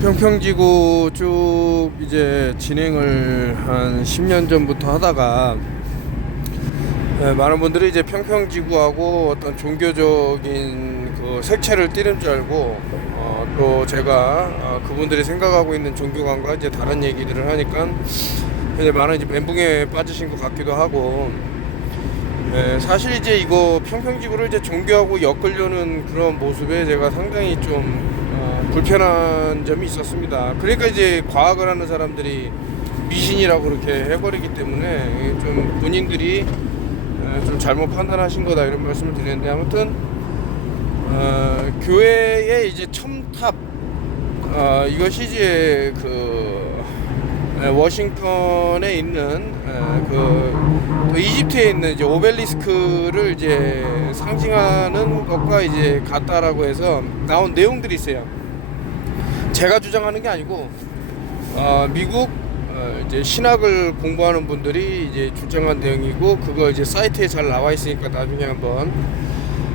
평평지구 쭉 이제 진행을 한 10년 전부터 하다가 많은 분들이 이제 평평지구하고 어떤 종교적인 그 색채를 띠는 줄 알고 또 제가 그분들이 생각하고 있는 종교관과 이제 다른 얘기들을 하니까 이제 많은 이제 멘붕에 빠지신 것 같기도 하고, 사실 이제 이거 평평지구를 이제 종교하고 엮으려는 그런 모습에 제가 상당히 좀 불편한 점이 있었습니다. 그러니까 이제 과학을 하는 사람들이 미신이라고 그렇게 해버리기 때문에 좀 본인들이 좀 잘못 판단하신 거다 이런 말씀을 드리는데, 아무튼 교회의 이제 첨탑, 이것이 이제 그 워싱턴에 있는 그 이집트에 있는 이제 오벨리스크를 이제 상징하는 것과 이제 같다라고 해서 나온 내용들이 있어요. 제가 주장하는 게 아니고 미국 이제 신학을 공부하는 분들이 이제 주장한 내용이고, 그거 이제 사이트에 잘 나와 있으니까 나중에 한번.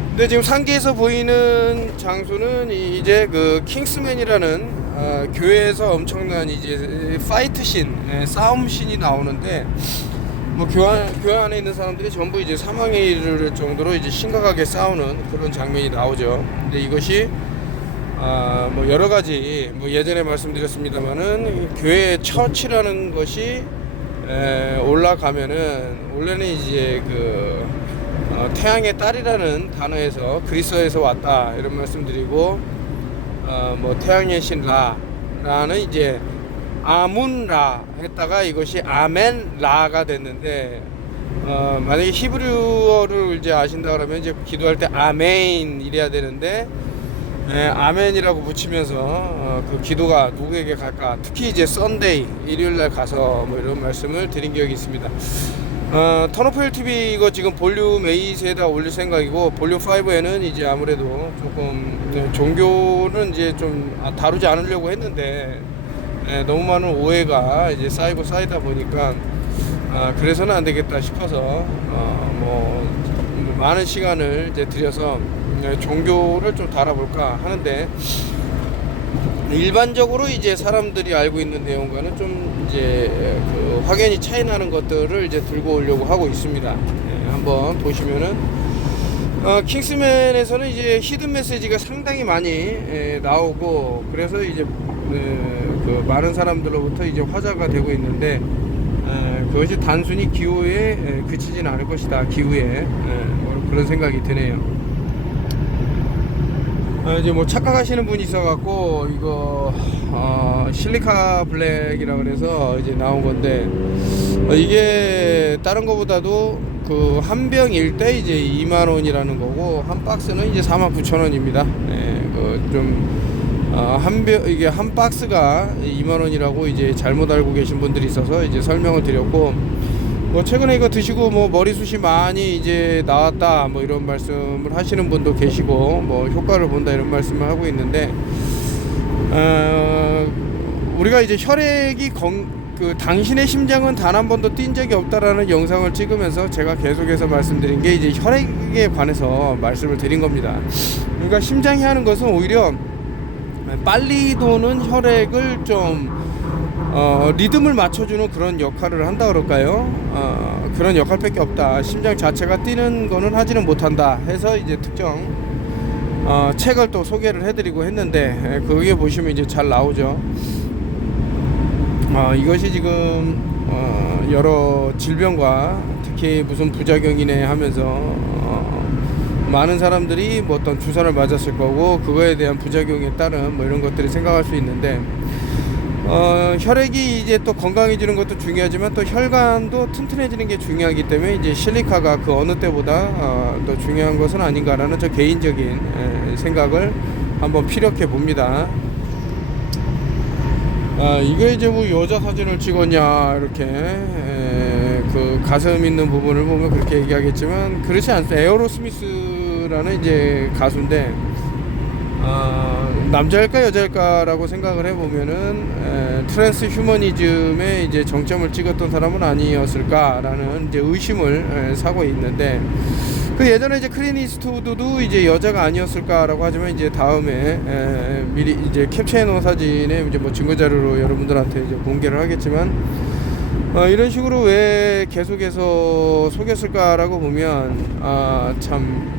근데 지금 상기에서 보이는 장소는 이제 그 킹스맨이라는 교회에서 엄청난 이제 파이트 신, 싸움 신이 나오는데, 뭐 교회 안에 있는 사람들이 전부 이제 사망에 이를 정도로 이제 심각하게 싸우는 그런 장면이 나오죠. 근데 이것이 뭐 여러 가지, 뭐 예전에 말씀드렸습니다만은 교회의 처치라는 것이 올라가면은, 원래는 이제 그 태양의 딸이라는 단어에서 그리스어에서 왔다 이런 말씀드리고, 뭐 태양의 신 라라는 이제 아문라 했다가 이것이 아멘라가 됐는데, 만약에 히브리어를 이제 아신다 그러면 이제 기도할 때 아멘 이래야 되는데, 아멘이라고 붙이면서 그 기도가 누구에게 갈까, 특히 이제 썬데이 일요일날 가서 뭐 이런 말씀을 드린 기억이 있습니다. 턴오프힐 TV 이거 지금 볼륨 8에다 올릴 생각이고, 볼륨 5에는 이제 아무래도 조금 종교는 이제 좀 다루지 않으려고 했는데, 너무 많은 오해가 이제 쌓이다 보니까 그래서는 안 되겠다 싶어서 뭐 많은 시간을 이제 들여서 종교를 좀 다뤄볼까 하는데, 일반적으로 이제 사람들이 알고 있는 내용과는 좀 이제 그 확연히 차이 나는 것들을 이제 들고 오려고 하고 있습니다. 한번 보시면은 킹스맨에서는 이제 히든 메시지가 상당히 많이 나오고, 그래서 이제 그 많은 사람들로부터 이제 화제가 되고 있는데, 그것이 단순히 기호에 그치진 않을 것이다. 기후에 그런 생각이 드네요. 이제 뭐 착각하시는 분이 있어갖고 이거 실리카 블랙이라 그래서 이제 나온 건데, 이게 다른 거보다도 그 한 병일 때 이제 2만원이라는 거고, 한 박스는 이제 49,000원입니다. 이게 한 박스가 2만원이라고 이제 잘못 알고 계신 분들이 있어서 이제 설명을 드렸고, 뭐 최근에 이거 드시고 뭐 머리숱이 많이 이제 나왔다 뭐 이런 말씀을 하시는 분도 계시고, 뭐 효과를 본다 이런 말씀을 하고 있는데, 우리가 이제 혈액이 그 당신의 심장은 단 한 번도 뛴 적이 없다라는 영상을 찍으면서 제가 계속해서 말씀드린 게 이제 혈액에 관해서 말씀을 드린 겁니다. 그러니까 심장이 하는 것은 오히려 빨리 도는 혈액을 좀 리듬을 맞춰주는 그런 역할을 한다 그럴까요? 그런 역할밖에 없다. 심장 자체가 뛰는 거는 하지는 못한다 해서 이제 특정 책을 또 소개를 해드리고 했는데, 거기에 보시면 이제 잘 나오죠. 이것이 지금 여러 질병과 특히 무슨 부작용이네 하면서 많은 사람들이 뭐 어떤 주사를 맞았을 거고, 그거에 대한 부작용에 따른 뭐 이런 것들이 생각할 수 있는데, 혈액이 이제 또 건강해지는 것도 중요하지만 또 혈관도 튼튼해지는 게 중요하기 때문에 이제 실리카가 그 어느 때보다 더 중요한 것은 아닌가라는 저 개인적인 생각을 한번 피력해 봅니다. 이게 이제 뭐 여자 사진을 찍었냐 이렇게 그 가슴 있는 부분을 보면 그렇게 얘기하겠지만, 그렇지 않습니다. 에어로스미스라는 이제 가수인데, 남자일까 여자일까라고 생각을 해보면은 트랜스 휴머니즘에 이제 정점을 찍었던 사람은 아니었을까라는 이제 의심을 사고 있는데, 그 예전에 이제 클린 이스트우드도 이제 여자가 아니었을까라고 하지만 이제 다음에 미리 이제 캡처해 놓은 사진에 이제 뭐 증거 자료로 여러분들한테 이제 공개를 하겠지만 이런 식으로 왜 계속해서 속였을까라고 보면 참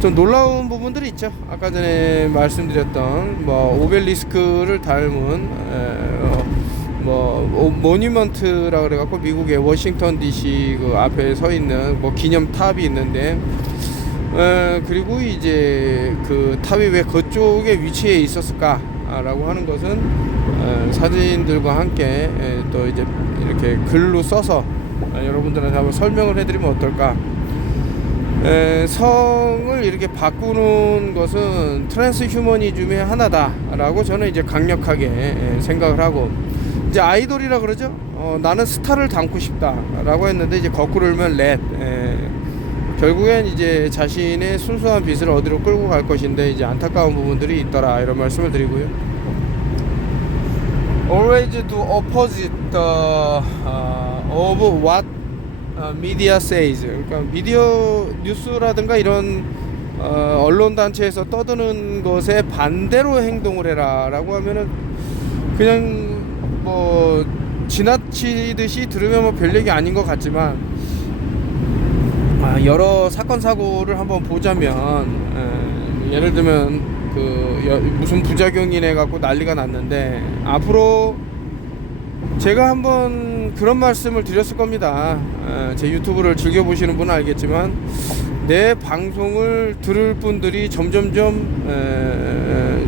좀 놀라운 부분들이 있죠. 아까 전에 말씀드렸던 뭐 오벨리스크를 닮은 뭐 모니먼트라 그래갖고 미국의 워싱턴 DC 그 앞에 서 있는 뭐 기념 탑이 있는데 그리고 이제 그 탑이 왜 그쪽에 위치해 있었을까라고 하는 것은 사진들과 함께 또 이제 이렇게 글로 써서 여러분들한테 한번 설명을 해드리면 어떨까. 성을 이렇게 바꾸는 것은 트랜스 휴머니즘의 하나다라고 저는 이제 강력하게 생각을 하고, 이제 아이돌이라 그러죠. 나는 스타를 닮고 싶다라고 했는데 이제 거꾸로 읽으면 렛. 결국엔 이제 자신의 순수한 빛을 어디로 끌고 갈 것인데 이제 안타까운 부분들이 있더라, 이런 말씀을 드리고요. Always do opposite of what media says. 그러니까 미디어 뉴스라든가 이런 언론 단체에서 떠드는 것에 반대로 행동을 해라라고 하면은 그냥 뭐 지나치듯이 들으면 뭐 별 얘기 아닌 것 같지만 여러 사건 사고를 한번 보자면 예를 들면 무슨 부작용이 내 갖고 난리가 났는데, 앞으로 제가 한번 그런 말씀을 드렸을 겁니다. 제 유튜브를 즐겨보시는 분은 알겠지만 내 방송을 들을 분들이 점점점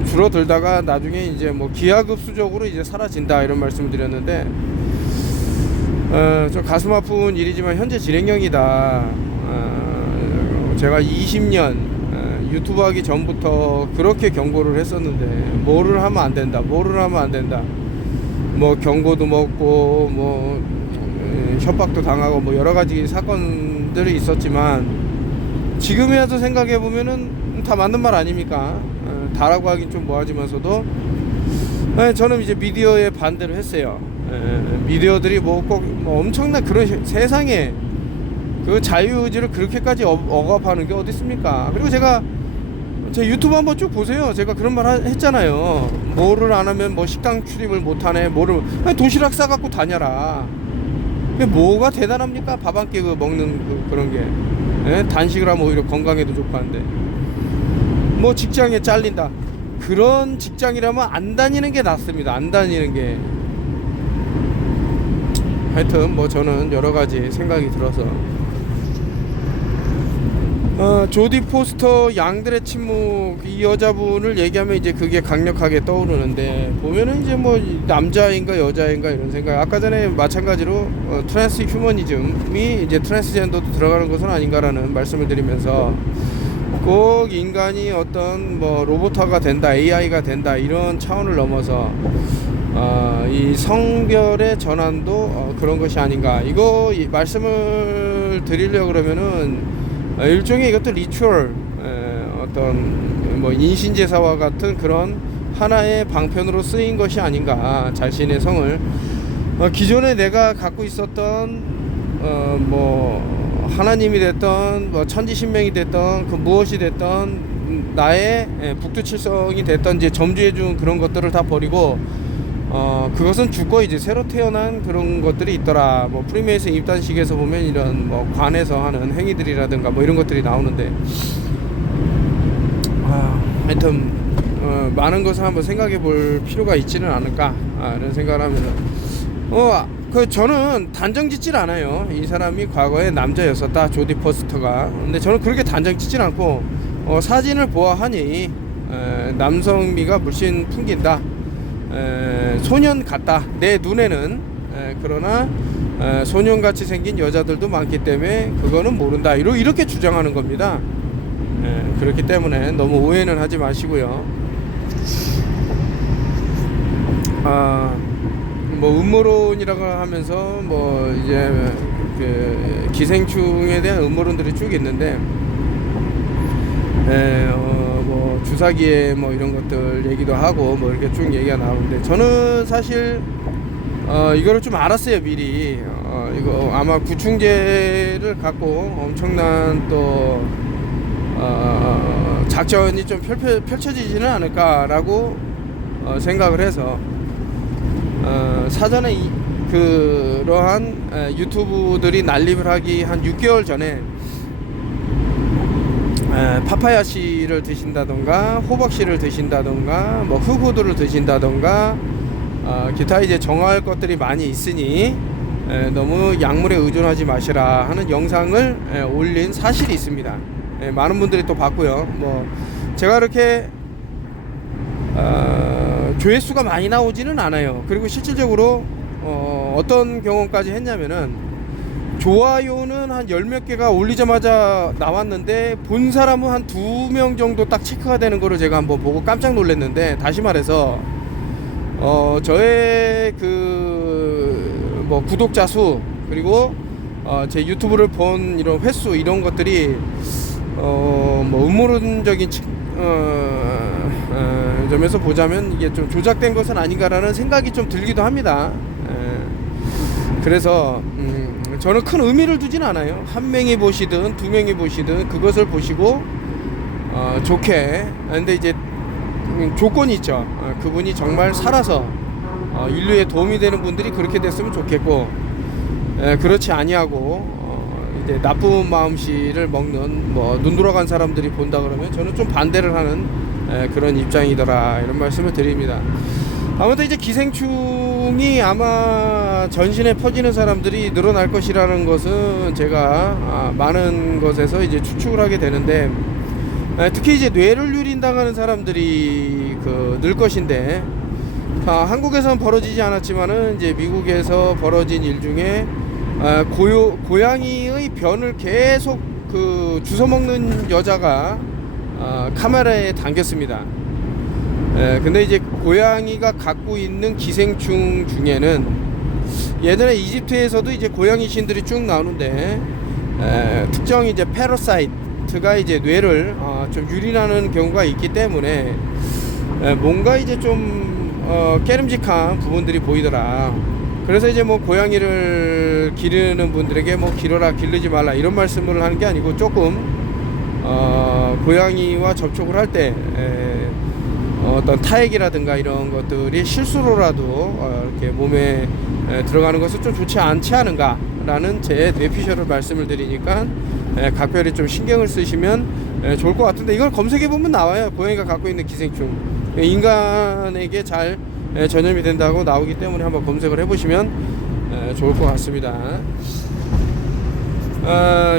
줄어들다가 나중에 이제 뭐 기하급수적으로 이제 사라진다, 이런 말씀을 드렸는데 좀 가슴 아픈 일이지만 현재 진행형이다. 제가 20년 유튜브 하기 전부터 그렇게 경고를 했었는데 뭐를 하면 안 된다, 뭐를 하면 안 된다, 뭐 경고도 먹고 뭐 협박도 당하고 뭐 여러 가지 사건들이 있었지만 지금에 와서 생각해 보면은 다 맞는 말 아닙니까? 다라고 하긴 좀 뭐하지만서도 저는 이제 미디어에 반대를 했어요. 미디어들이 뭐 꼭 뭐 엄청난 그런 세상에 그 자유의지를 그렇게까지 억압하는 게 어디 있습니까? 그리고 제가 제 유튜브 한번 쭉 보세요. 제가 그런 말 했잖아요. 뭐를 안 하면 뭐 식당 출입을 못 하네. 뭐를 도시락 싸 갖고 다녀라. 그게 뭐가 대단합니까? 밥 한 끼 먹는 그런 게. 단식을 하면 오히려 건강에도 좋고 한데. 뭐 직장에 잘린다. 그런 직장이라면 안 다니는 게 낫습니다. 안 다니는 게. 하여튼 뭐 저는 여러 가지 생각이 들어서 조디 포스터 양들의 침묵, 이 여자분을 얘기하면 이제 그게 강력하게 떠오르는데, 보면은 이제 뭐 남자인가 여자인가 이런 생각. 아까 전에 마찬가지로 트랜스 휴머니즘이 이제 트랜스젠더도 들어가는 것은 아닌가라는 말씀을 드리면서, 꼭 인간이 어떤 뭐 로봇화가 된다, AI가 된다, 이런 차원을 넘어서 이 성별의 전환도 그런 것이 아닌가. 이거 말씀을 드리려고 그러면은 일종의 이것도 리추얼, 어떤 뭐 인신제사와 같은 그런 하나의 방편으로 쓰인 것이 아닌가. 자신의 성을 기존에 내가 갖고 있었던 뭐 하나님이 됐던 뭐 천지신명이 됐던 그 무엇이 됐던 나의 북두칠성이 됐던 이제 점주해준 그런 것들을 다 버리고 그것은 죽고 이제 새로 태어난 그런 것들이 있더라. 뭐 프리메이슨 입단식에서 보면 이런 뭐 관에서 하는 행위들이라든가 뭐 이런 것들이 나오는데, 하여튼 많은 것을 한번 생각해 볼 필요가 있지는 않을까, 이런 생각을 하면은 저는 단정 짓질 않아요. 이 사람이 과거에 남자였었다, 조디 포스터가. 근데 저는 그렇게 단정 짓질 않고 사진을 보아하니 남성미가 물씬 풍긴다. 소년 같다, 내 눈에는. 그러나 소년같이 생긴 여자들도 많기 때문에 그거는 모른다, 이렇게 주장하는 겁니다. 그렇기 때문에 너무 오해는 하지 마시고요. 뭐 음모론이라고 하면서 뭐 이제 그 기생충에 대한 음모론들이 쭉 있는데, 뭐 주사기에 뭐 이런 것들 얘기도 하고 뭐 이렇게 쭉 얘기가 나오는데, 저는 사실 이거를 좀 알았어요 미리. 이거 아마 구충제를 갖고 엄청난 또 작전이 좀 펼쳐지지는 않을까라고 생각을 해서 사전에 그러한 유튜브들이 난립을 하기 한 6개월 전에 파파야 씨를 드신다던가 호박 씨를 드신다던가 뭐 흑우두를 드신다던가 기타 이제 정화할 것들이 많이 있으니 너무 약물에 의존하지 마시라 하는 영상을 올린 사실이 있습니다. 많은 분들이 또 봤고요. 뭐 제가 그렇게 조회수가 많이 나오지는 않아요. 그리고 실질적으로 어떤 경험까지 했냐면은 좋아요는 한 10몇 개가 올리자마자 나왔는데 본 사람은 한 2명 정도 딱 체크가 되는 거를 제가 한번 보고 깜짝 놀랐는데, 다시 말해서 저의 뭐 구독자 수 그리고 제 유튜브를 본 이런 횟수 이런 것들이 뭐 음모론적인 점에서 보자면 이게 좀 조작된 것은 아닌가라는 생각이 좀 들기도 합니다. 그래서 저는 큰 의미를 두진 않아요. 한 명이 보시든 두 명이 보시든 그것을 보시고 좋게. 근데 이제 조건이 있죠. 그분이 정말 살아서 인류에 도움이 되는 분들이 그렇게 됐으면 좋겠고, 그렇지 아니하고 이제 나쁜 마음씨를 먹는 뭐 눈 돌아간 사람들이 본다 그러면 저는 좀 반대를 하는 그런 입장이더라, 이런 말씀을 드립니다. 아무튼 이제 기생충이 아마 전신에 퍼지는 사람들이 늘어날 것이라는 것은 제가 많은 것에서 이제 추측을 하게 되는데, 특히 이제 뇌를 유린당하는 사람들이 늘 것인데, 한국에서는 벌어지지 않았지만은 이제 미국에서 벌어진 일 중에 고양이의 변을 계속 주워 먹는 여자가 카메라에 담겼습니다. 근데 이제 고양이가 갖고 있는 기생충 중에는 예전에 이집트에서도 이제 고양이 신들이 쭉 나오는데 특정 이제 패러사이트가 이제 뇌를 좀 유린하는 경우가 있기 때문에 뭔가 이제 좀 깨름직한 부분들이 보이더라. 그래서 이제 뭐 고양이를 기르는 분들에게 뭐 기르지 말라 이런 말씀을 하는 게 아니고, 조금 고양이와 접촉을 할 때 어떤 타액이라든가 이런 것들이 실수로라도 이렇게 몸에 들어가는 것은 좀 좋지 않지 않은가 라는 제 뇌피셜을 말씀을 드리니까 각별히 좀 신경을 쓰시면 좋을 것 같은데, 이걸 검색해 보면 나와요. 고양이가 갖고 있는 기생충 인간에게 잘 전염이 된다고 나오기 때문에 한번 검색을 해보시면 좋을 것 같습니다.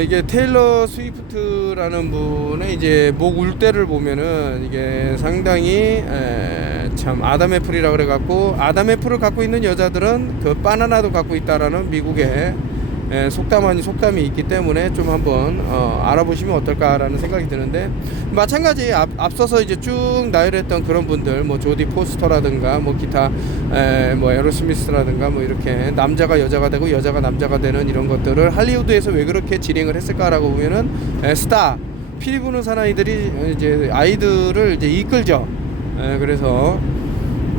이게 테일러 스위프트라는 분의 이제 목 울대를 보면은 이게 상당히 참 아담 애플이라 그래갖고, 아담 애플을 갖고 있는 여자들은 그 바나나도 갖고 있다라는 미국의 속담이 있기 때문에 좀 한번 알아보시면 어떨까라는 생각이 드는데, 마찬가지 앞서서 이제 쭉 나열했던 그런 분들, 뭐 조디 포스터라든가 뭐 기타 뭐 에로스미스라든가 뭐 이렇게 남자가 여자가 되고 여자가 남자가 되는 이런 것들을 할리우드에서 왜 그렇게 진행을 했을까라고 보면은 스타 피리 부는 사나이들이 이제 아이들을 이제 이끌죠. 그래서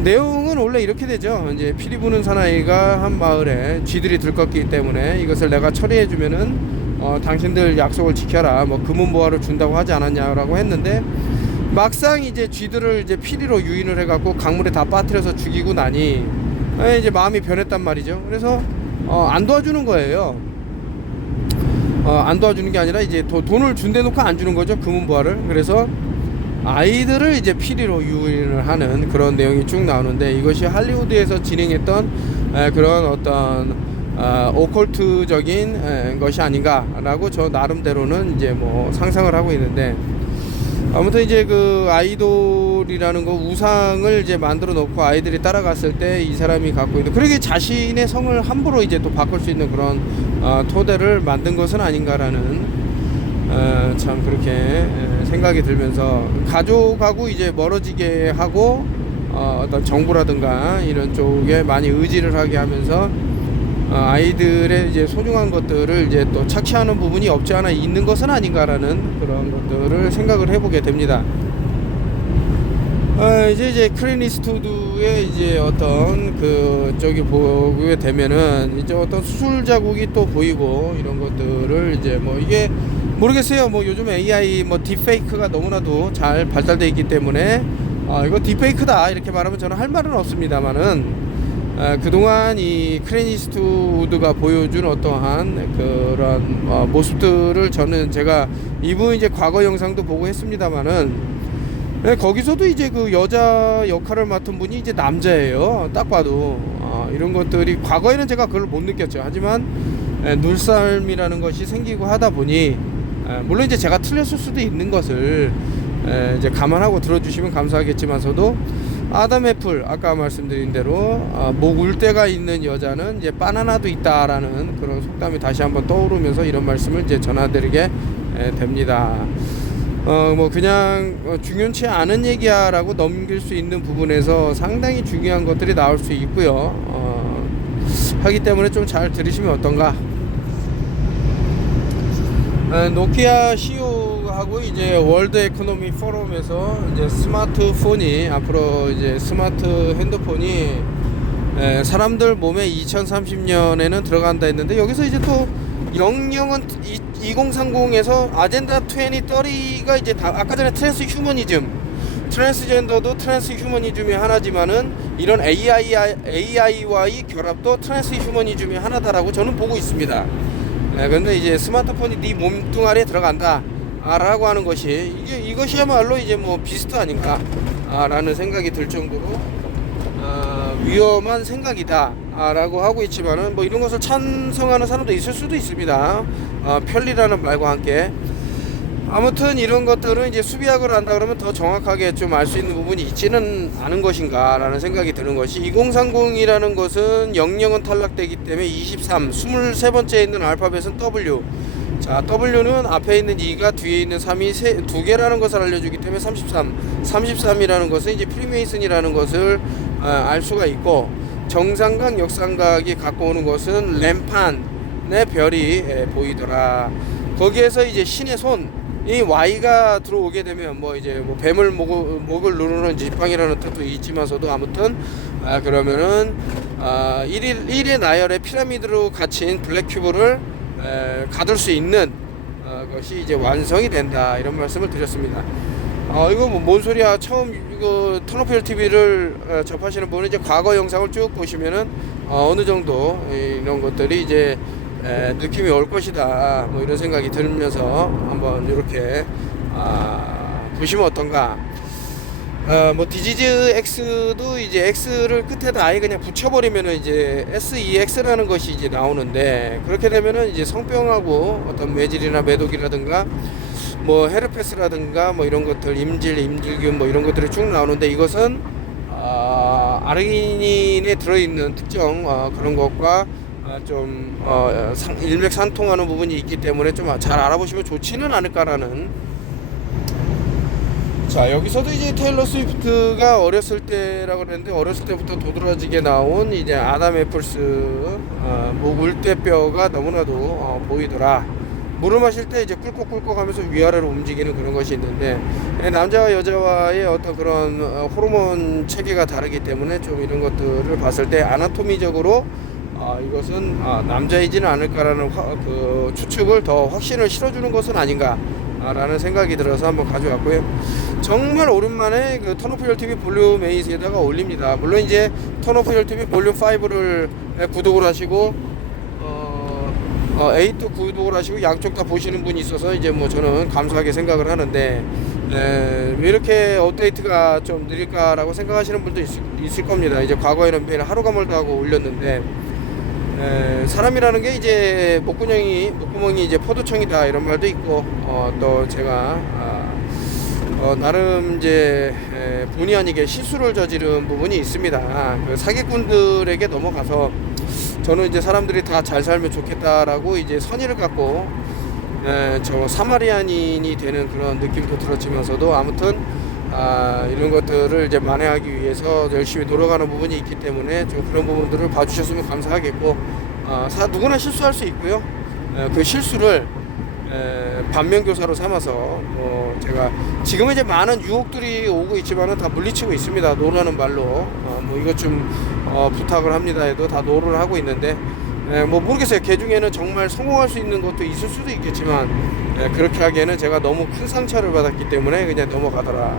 내용은 원래 이렇게 되죠. 이제 피리 부는 사나이가 한 마을에 쥐들이 들떴기 때문에 이것을 내가 처리해주면은 당신들 약속을 지켜라, 뭐 금은보화를 준다고 하지 않았냐라고 했는데, 막상 이제 쥐들을 이제 피리로 유인을 해갖고 강물에 다 빠뜨려서 죽이고 나니 이제 마음이 변했단 말이죠. 그래서 안 도와주는 거예요. 안 도와주는 게 아니라 이제 돈을 준대 놓고 안 주는 거죠, 금은보화를. 그래서 아이들을 이제 피리로 유인을 하는 그런 내용이 쭉 나오는데, 이것이 할리우드에서 진행했던 그런 어떤 오컬트적인 것이 아닌가라고 저 나름대로는 이제 뭐 상상을 하고 있는데, 아무튼 이제 그 아이돌이라는 거 우상을 이제 만들어 놓고 아이들이 따라갔을 때 이 사람이 갖고 있는, 그러게 자신의 성을 함부로 이제 또 바꿀 수 있는 그런 토대를 만든 것은 아닌가라는 참 그렇게 생각이 들면서, 가족하고 이제 멀어지게 하고 어떤 정부라든가 이런 쪽에 많이 의지를 하게 하면서 아이들의 이제 소중한 것들을 이제 또 착취하는 부분이 없지 않아 있는 것은 아닌가라는 그런 것들을 생각을 해보게 됩니다. 이제 클린 이스트우드의 이제 어떤 그 저기 보게 되면은 이제 어떤 수술 자국이 또 보이고 이런 것들을 이제 뭐 이게 모르겠어요. 뭐 요즘 AI 뭐 딥페이크가 너무나도 잘 발달되어 있기 때문에 이거 딥페이크다 이렇게 말하면 저는 할 말은 없습니다만은 그동안 이 클린 이스트우드가 보여준 어떠한 그런 모습들을 저는 제가 이분 이제 과거 영상도 보고 했습니다만은 거기서도 이제 그 여자 역할을 맡은 분이 이제 남자예요. 딱 봐도 이런 것들이 과거에는 제가 그걸 못 느꼈죠. 하지만 눈썰미라는 것이 생기고 하다 보니 물론 이제 제가 틀렸을 수도 있는 것을 이제 감안하고 들어주시면 감사하겠지만서도 아담 애플 아까 말씀드린 대로 목 울대가 있는 여자는 이제 바나나도 있다라는 그런 속담이 다시 한번 떠오르면서 이런 말씀을 이제 전해드리게 됩니다. 뭐 그냥 중요치 않은 얘기야라고 넘길 수 있는 부분에서 상당히 중요한 것들이 나올 수 있고요. 하기 때문에 좀 잘 들으시면 어떤가. 노키아 CEO하고 이제 월드 에코노미 포럼에서 이제 스마트폰이 앞으로 이제 스마트 핸드폰이 사람들 몸에 2030년에는 들어간다 했는데 여기서 이제 또 영영은 2030에서 아젠다 2030가 이제 아까 전에 트랜스 휴머니즘, 트랜스젠더도 트랜스 휴머니즘이 하나지만은 이런 AI와의 결합도 트랜스 휴머니즘이 하나다라고 저는 보고 있습니다. 근데 이제 스마트폰이 네 몸뚱아리에 들어간다 라고 하는 것이 이것이야말로 이제 뭐 비스트 아닌가 라는 생각이 들 정도로 위험한 생각이다 라고 하고 있지만은 뭐 이런 것을 찬성하는 사람도 있을 수도 있습니다. 편리라는 말과 함께 아무튼 이런 것들은 이제 수비학을 한다 그러면 더 정확하게 좀 알 수 있는 부분이 있지는 않은 것인가 라는 생각이 드는 것이 2030이라는 것은 00은 탈락되기 때문에 23, 23번째에 있는 알파벳은 W. 자, W는 앞에 있는 2가 뒤에 있는 3이 두 개라는 것을 알려주기 때문에 33. 33이라는 것은 이제 프리메이슨이라는 것을 알 수가 있고 정삼각, 역삼각이 갖고 오는 것은 램판의 별이 보이더라. 거기에서 이제 신의 손, 이 Y가 들어오게 되면 뭐 이제 뭐 뱀을 목을 누르는 지팡이라는 뜻도 있지만서도 아무튼 그러면은 1의 나열의 피라미드로 갇힌 블랙 큐브를 가둘 수 있는 것이 이제 완성이 된다 이런 말씀을 드렸습니다. 이거 뭐 뭔 소리야. 처음 이거 턴오필 TV를 접하시는 분은 이제 과거 영상을 쭉 보시면은 어느 정도 이런 것들이 이제 느낌이 올 것이다 뭐 이런 생각이 들면서 한번 이렇게 보시면 어떤가. 뭐 디지즈 X도 이제 X를 끝에다 아예 그냥 붙여버리면은 이제 SEX라는 것이 이제 나오는데 그렇게 되면은 이제 성병하고 어떤 매질이나 매독이라든가 뭐 헤르페스라든가 뭐 이런 것들 임질균 뭐 이런 것들이 쭉 나오는데 이것은 아르기닌에 들어있는 특정 그런 것과 좀 일맥상통하는 부분이 있기 때문에 좀 잘 알아보시면 좋지는 않을까라는. 자, 여기서도 이제 테일러 스위프트가 어렸을 때라고 그랬는데 어렸을 때부터 도드라지게 나온 이제 아담 애플스 목 울대뼈가 너무나도 보이더라. 물을 마실 때 이제 꿀꺽꿀꺽 하면서 위아래로 움직이는 그런 것이 있는데 남자와 여자와의 어떤 그런 호르몬 체계가 다르기 때문에 좀 이런 것들을 봤을 때 아나토미적으로 이것은 남자이지는 않을까라는 그 추측을 더 확신을 실어주는 것은 아닌가 라는 생각이 들어서 한번 가져왔고요. 정말 오랜만에 그 턴오프 TV 볼륨 8에다가 올립니다. 물론 이제 턴오프 TV 볼륨 5를 구독을 하시고 8도 구독을 하시고 양쪽 다 보시는 분이 있어서 이제 뭐 저는 감사하게 생각을 하는데 왜 이렇게 업데이트가 좀 느릴까라고 생각하시는 분도 있을 겁니다. 이제 과거에는 매일 하루가 멀다 하고 올렸는데 사람이라는 게 이제 목구멍이 이제 포도청이다 이런 말도 있고 또 제가 나름 이제 본의 아니게 실수를 저지른 부분이 있습니다. 그 사기꾼들에게 넘어가서 저는 이제 사람들이 다 잘 살면 좋겠다라고 이제 선의를 갖고 저 사마리안인이 되는 그런 느낌도 들었지만서도 아무튼 이런 것들을 이제 만회하기 위해서 열심히 노력하는 부분이 있기 때문에 좀 그런 부분들을 봐주셨으면 감사하겠고 누구나 실수할 수 있고요. 그 실수를 반면교사로 삼아서 제가 지금은 이제 많은 유혹들이 오고 있지만은 다 물리치고 있습니다. 노라는 말로 뭐 이것 좀 부탁을 합니다 해도 다 노를 하고 있는데 뭐 모르겠어요. 개 중에는 정말 성공할 수 있는 것도 있을 수도 있겠지만 그렇게 하기에는 제가 너무 큰 상처를 받았기 때문에 그냥 넘어가더라.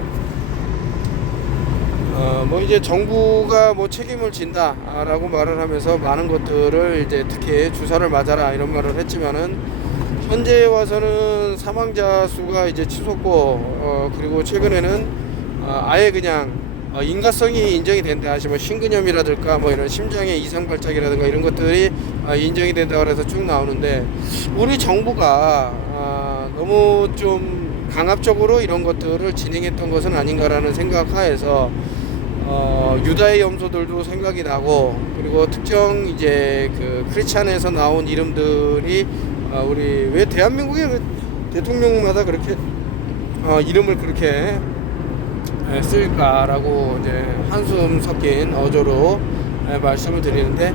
뭐 이제 정부가 뭐 책임을 진다라고 말을 하면서 많은 것들을 이제 특히 주사를 맞아라 이런 말을 했지만은 현재 와서는 사망자 수가 이제 치솟고 그리고 최근에는 아예 그냥 인과성이 인정이 된다 하시면 심근염이라든가 뭐 이런 심장의 이상 발작이라든가 이런 것들이 인정이 된다고 해서 쭉 나오는데 우리 정부가 너무 좀 강압적으로 이런 것들을 진행했던 것은 아닌가라는 생각하에서 유다의 염소들도 생각이 나고 그리고 특정 이제 그 크리스찬에서 나온 이름들이 우리 왜 대한민국의 대통령마다 그렇게 이름을 그렇게 쓸까라고 이제 한숨 섞인 어조로 말씀을 드리는데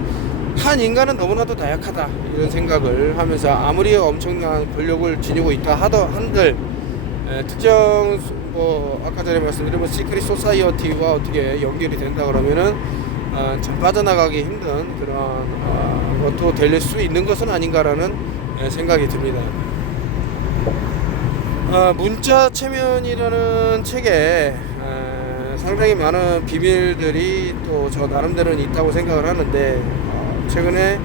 한 인간은 너무나도 나약하다 이런 생각을 하면서 아무리 엄청난 권력을 지니고 있다 한들 특정 뭐 아까 전에 말씀드린 뭐 시크릿 소사이어티와 어떻게 연결이 된다 그러면은 참 빠져나가기 힘든 그런 것도 될 수 있는 것은 아닌가라는 생각이 듭니다. 문자 체면이라는 책에 상당히 많은 비밀들이 또 저 나름대로는 있다고 생각을 하는데 최근에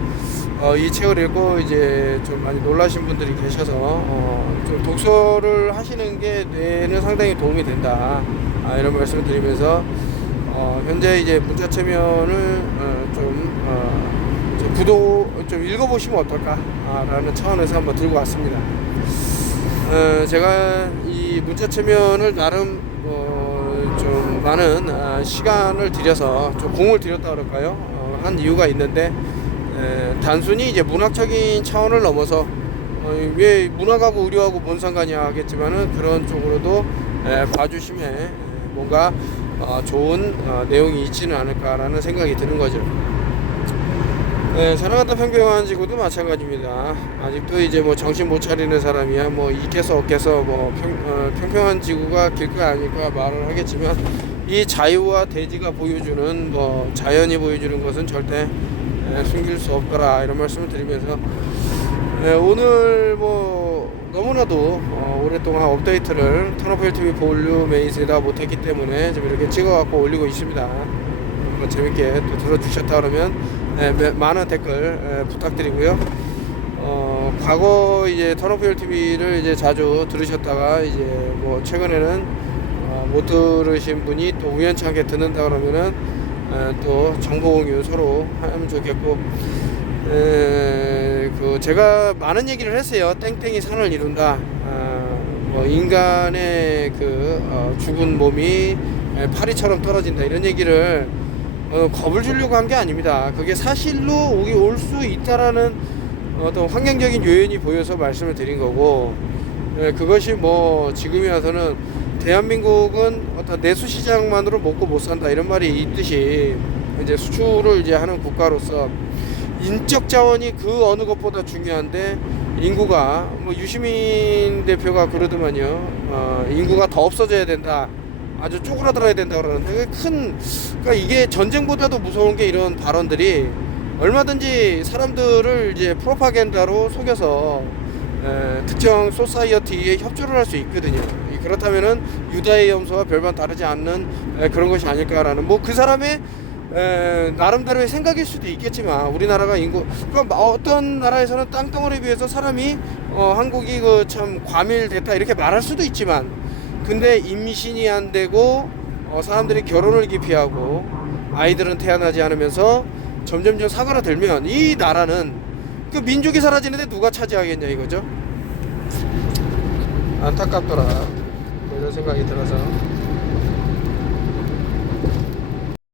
이 책을 읽고 이제 좀 많이 놀라신 분들이 계셔서 좀 독서를 하시는 게 뇌에는 상당히 도움이 된다 이런 말씀을 드리면서 현재 이제 문자 체면을 좀 좀 읽어보시면 어떨까 라는 차원에서 한번 들고 왔습니다. 제가 이 문자 체면을 나름 좀 많은 시간을 들여서 좀 공을 들였다 그럴까요? 한 이유가 있는데 단순히 이제 문학적인 차원을 넘어서 왜 문학하고 의료하고 뭔 상관이야 하겠지만은 그런 쪽으로도 봐주시면 뭔가 좋은 내용이 있지는 않을까라는 생각이 드는 거죠. 사랑한다 평평한 지구도 마찬가지입니다. 아직도 이제 뭐 정신 못 차리는 사람이야 뭐 있겠어 없겠어 뭐 평평한 지구가 길까 아닐까 말을 하겠지만 이 자유와 대지가 보여주는 뭐 자연이 보여주는 것은 절대 숨길 수 없더라 이런 말씀을 드리면서 오늘 뭐 너무나도 오랫동안 업데이트를 턴오프힐TV 볼륨 8에다 못했기 때문에 좀 이렇게 찍어갖고 올리고 있습니다. 재밌게 또 들어주셨다 그러면 많은 댓글 부탁드리고요. 과거 이제 턴오프힐TV를 이제 자주 들으셨다가 이제 뭐 최근에는 못 들으신 분이 또 우연찮게 듣는다 그러면은 또 정보 공유 서로 하면 좋겠고 그 제가 많은 얘기를 했어요. 땡땡이 산을 이룬다. 뭐 인간의 그 죽은 몸이 파리처럼 떨어진다 이런 얘기를 겁을 주려고 한 게 아닙니다. 그게 사실로 올 수 있다라는 어떤 환경적인 요인이 보여서 말씀을 드린 거고 그것이 뭐 지금에 와서는 대한민국은 어떤 내수 시장만으로 먹고 못 산다 이런 말이 있듯이 이제 수출을 이제 하는 국가로서 인적 자원이 그 어느 것보다 중요한데 인구가 뭐 유시민 대표가 그러더만요. 인구가 더 없어져야 된다. 아주 쪼그라들어야 된다 그러는데 그러니까 이게 전쟁보다도 무서운 게 이런 발언들이 얼마든지 사람들을 이제 프로파간다로 속여서 특정 소사이어티에 협조를 할 수 있거든요. 그렇다면은 유다의 염소와 별반 다르지 않는 그런 것이 아닐까라는 뭐 그 사람의 나름대로의 생각일 수도 있겠지만 우리나라가 인구 그러니까 어떤 나라에서는 땅덩어리에 비해서 사람이 한국이 그 참 과밀됐다 이렇게 말할 수도 있지만 근데 임신이 안 되고 사람들이 결혼을 기피하고 아이들은 태어나지 않으면서 점점점 사그라들면 이 나라는 그 민족이 사라지는데 누가 차지하겠냐 이거죠. 안타깝더라 뭐 이런 생각이 들어서